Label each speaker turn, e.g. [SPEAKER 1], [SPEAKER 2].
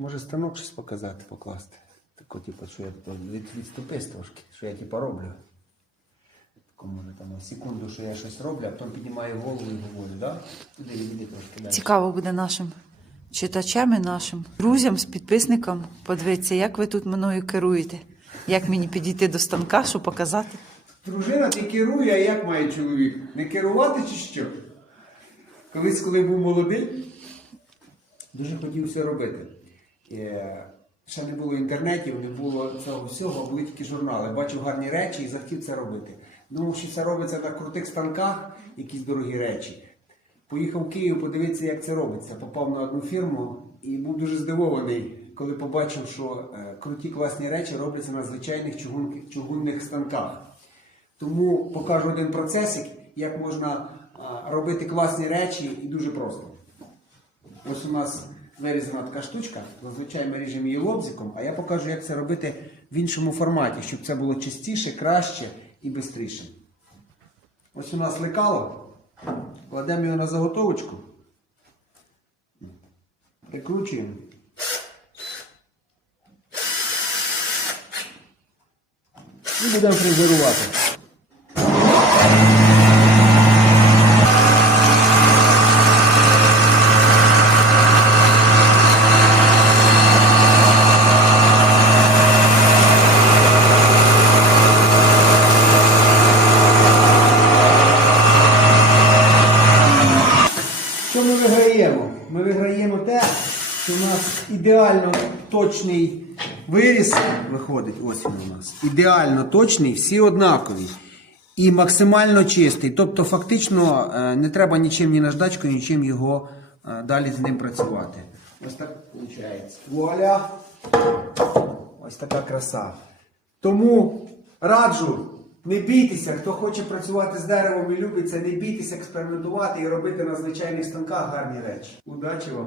[SPEAKER 1] Може станок щось показати, покласти. Тако, типу, що я від, відступись трошки, що я типу роблю. Тако, може там на секунду, що я щось роблю, а потім піднімаю голову і говорю, да? Туди відійди трошки далі.
[SPEAKER 2] Цікаво буде нашим читачам і нашим друзям, з підписникам подивитися, як ви тут мною керуєте. Як мені підійти до станка, щоб показати.
[SPEAKER 1] Дружина ти керує, а як має чоловік? Не керувати чи що? Колись, коли був молодий, дуже хотів все робити. Е, Ще не було інтернетів, не було цього всього, були тільки журнали. Бачив гарні речі і захотів це робити. Думав, що це робиться на крутих станках, якісь дорогі речі. Поїхав в Київ подивитися, як це робиться. Попав на одну фірму і був дуже здивований, коли побачив, що е, круті класні речі робляться на звичайних чугунних станках. Тому покажу один процесик, як можна робити класні речі і дуже просто. Ось у нас вирізана така штучка, зазвичай ми ріжемо її лобзиком, а я покажу, як це робити в іншому форматі, щоб це було чистіше, краще і швидше. Ось у нас лекало. Кладемо його на заготовочку. Прикручуємо. І будемо фрезерувати. Що ми виграємо? Ми виграємо те, що у нас ідеально точний виріс виходить. Ось він у нас. Ідеально точний, всі однакові. І максимально чистий. Тобто, фактично, е, не треба нічим ні наждачкою, нічим його е, далі з ним працювати. Ось так виходить. Вуаля! Ось така краса. Тому раджу, не бійтеся, хто хоче працювати з деревом і любить це, не бійтеся експериментувати і робити на звичайних станках гарні речі. Удачі вам!